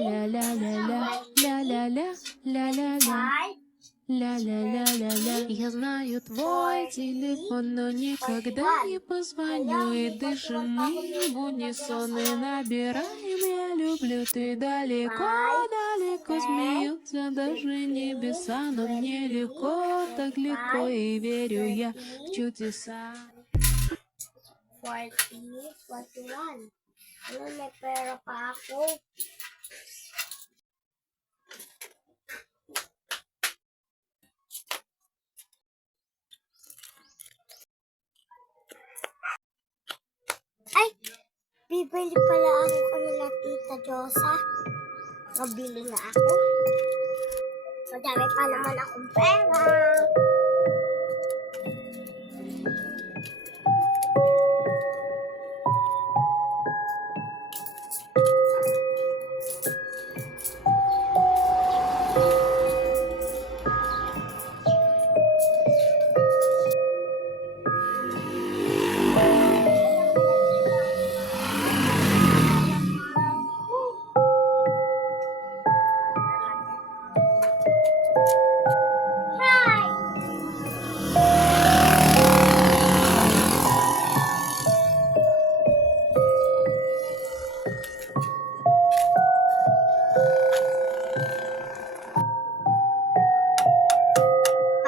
Ля-ля-ля-ля-ля-ля-ля-ля-ля-ля-ля-ля-ля-ля-ля. Я знаю твой телефон, но никогда не позвоню. И дышим мы в унисон и набираем «Я люблю». Ты далеко смеются даже небеса, но мне легко, так легко, и верю я в чудеса. 40, 41. Ano, may pera pa ako. Ay! Bibili pala ako kanila Tita Josa. Mabili na ako. Madami pa naman akong pera.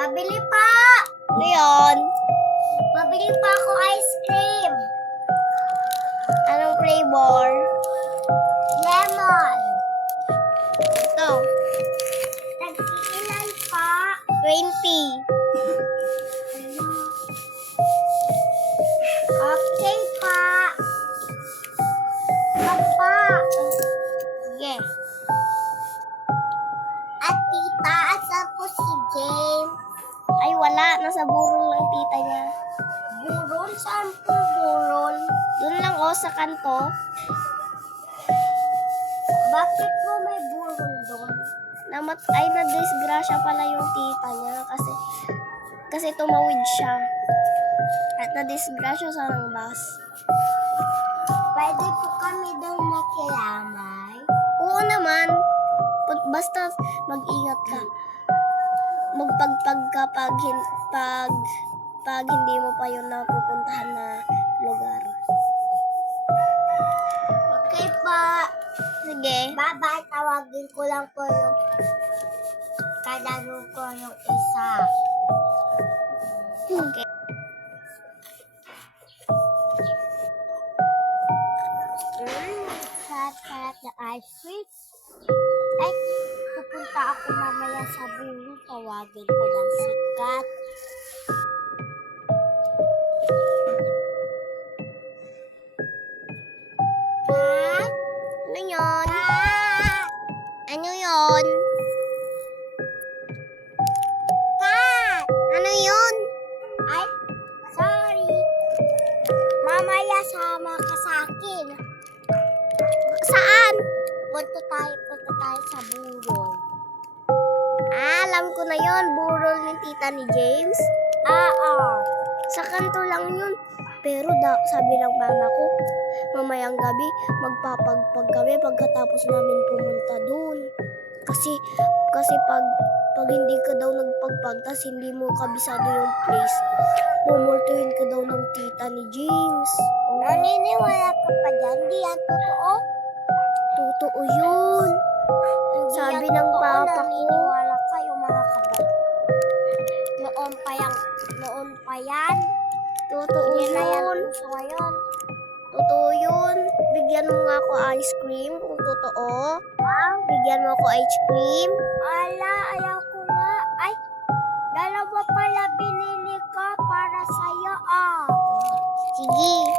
Pabili pa! Ano yun? Pabili pa ako ice cream. Anong flavor? Lemon. Ito. Tag-ilan pa? 20. Okay pa. Apa. Sige. At tita, asan po si James? Ay, wala. Nasa burol lang tita niya. Burol? Saan po burol? Doon lang sa kanto. Bakit po may burol doon? Na-disgrasya pala yung tita niya kasi tumawid siya. At na-disgrasya sa ng bus. Pwede po kami daw makilamay? Oo naman. Basta mag-ingat ka. Magpagpag ka pag hindi mo pa yun napupuntahan na lugar. Okay pa. Sige. Bye-bye. Tawagin ko lang po yung kalaro ko yung isa. Okay. Sarap na ice cream. Ay, pupunta ako mamaya sa bulo. Tawagin ko ng sikat. Kat? Ano yun? Kat? Ano yun? Kat? Ano yun? Ay, sorry. Mamaya sama ka sa akin. Saan? Punta tayo sa burol. Alam ko na yon, burol ni tita ni James. Sa kanto lang yun. Pero sabi ng mama ko, mamayang gabi, magpapagpag kami pagkatapos namin pumunta dun. Kasi pag hindi ka daw nagpagpag, tas hindi mo kabisado yung place, mumultuhin ka daw ng tita ni James. Naniniwala ka pa dyan? Di yan totoo? Totoo yun. Sabi ng papa ko. Naniniwala kayo mga kabag. Noon pa yan. Totoo yun. Totoo yun. Bigyan mo nga ako ice cream kung totoo. Bigyan mo ako ice cream. Ala, ayaw ko nga. Ay, dalawa pala binili ko para sa'yo. Sige.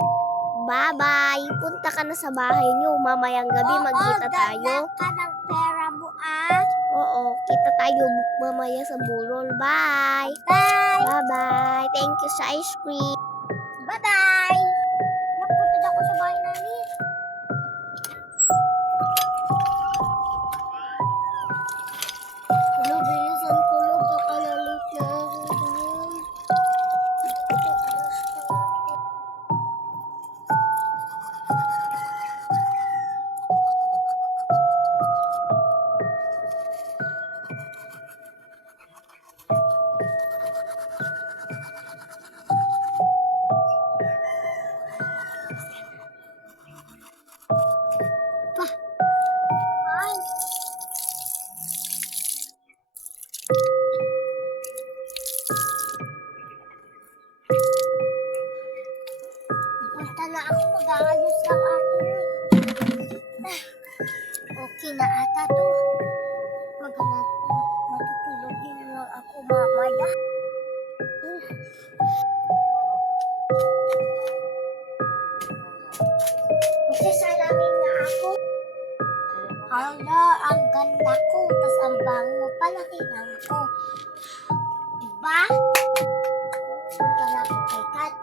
Bye-bye. Punta ka na sa bahay niyo. Mamayang gabi magkita tayo. Oo, ka ng pera mo Oo, kita tayo mamaya sa burol. Bye. Bye. Bye-bye. Thank you sa ice cream. Bye-bye. Napunta ako sa bahay namin. Ano, bilisan ko na. Baka nalit na ako. mag-aayos lang ako. Okay na ata to. Matutulog din lang ako mamaya. Magsasalamin na ako. Hala, ang ganda ko. Tas ang bango pala tingnan ko. Diba? Punta na ako kay Kat.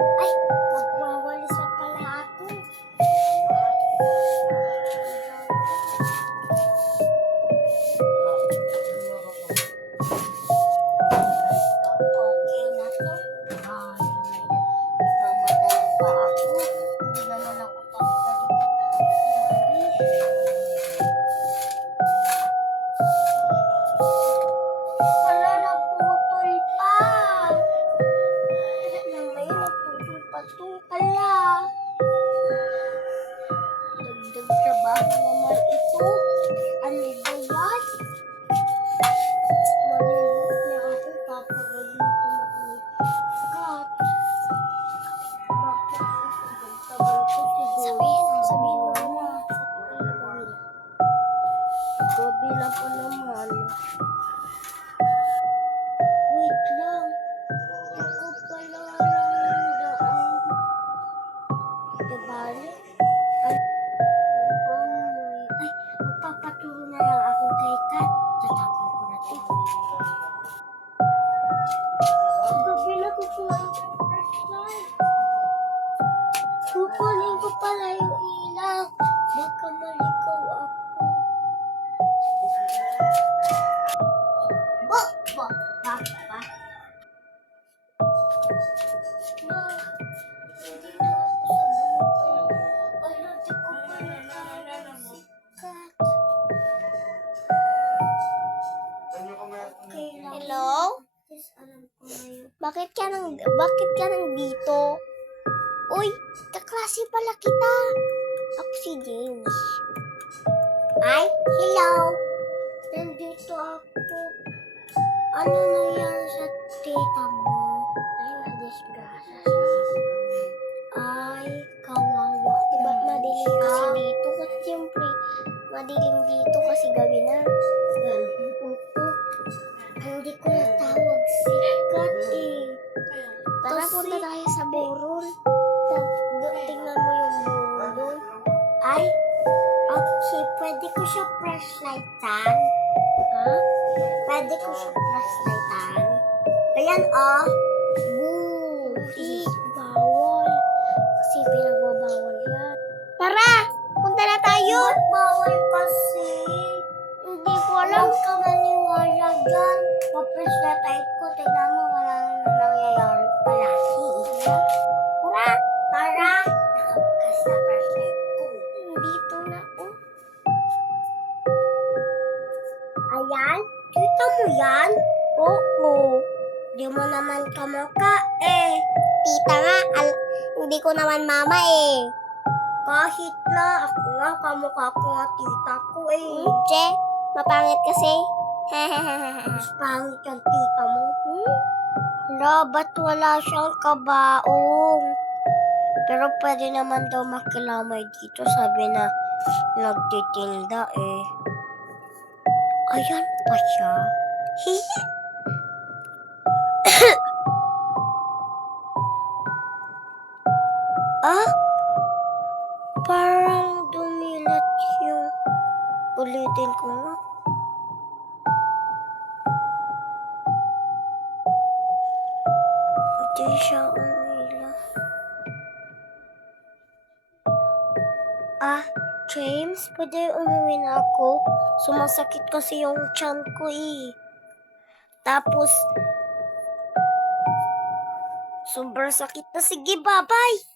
Ay, magwawalis pa pala ako. Okay na to. Mamagaling pa ako. Hindi naman ako pagkalit. Wala, naputol pa. May naputol pa to. Hala. Dagdag trabaho naman ito. Ano ba yan? Malulog na ako. Papagalitin ako ni Kat. Bakit ang tagal ko siguro? Sabihin mo na. Gabi na po naman. Wait lang. Ikaw pala lang yung daan. Dibali? Ay, magpapaturo na lang ako kay Kat. Tatapon ko na ito. Gabi na ko po ang flashlight. Kukunin ko pala yung ilaw. Baka malikaw ako. Bak! Hindi na ako sa buhay. Wala, di ko pa nalaman si Kat. Okay lang. Hello? Yes, alam ko na yun. Bakit ka nandito? Uy, kaklase pala kita. Ako si James. Ay, hello. Nandito ako. Ano nangyari sa tita mo? Ay, na-disgrasya siya. Ay, kawawa. Diba madilim kasi dito? Kasi siyempre, madilim dito kasi gabi na. Oo. Hindi ko natawag si Kat eh. Tara, punta tayo sa burol. Tingnan mo yung burol doon. Ay, okay. Pwede ko siya flashlightan. Ha? Pwede ko siya flashlightan. Ayan, oh. Boo. Di, bawal. Kasi pinagbabawal yan. Tara! Punta na tayo! Bawal kasi. Hindi ko alam. Huwag ka maniwala dyan. Pa-flashlight ko. Tignan mo, wala na nangyayari palagi. Tara! Tara! Nakabukas na flashlight ko. Dito na, oh. Ayan? Kita mo yan? Oo. Di mo naman kamukha eh. Tita nga, hindi ko naman mama eh. Kahit na, ako nga kamukha ko nga tita ko eh. Che, mapangit kasi. Mas pangit yung tita mo. Hala, ba't wala siyang kabaong? Pero pwede naman daw makilamay dito. Sabi na nagtitinda eh. Ayan pa siya. Ah? Parang dumilat yung... Ulitin ko nga. Hindi siya umila. Ah, James, pwede umuwi na ako. Sumasakit kasi yung tiyan ko eh. Tapos, sobrang sakit na. Sige, bye-bye!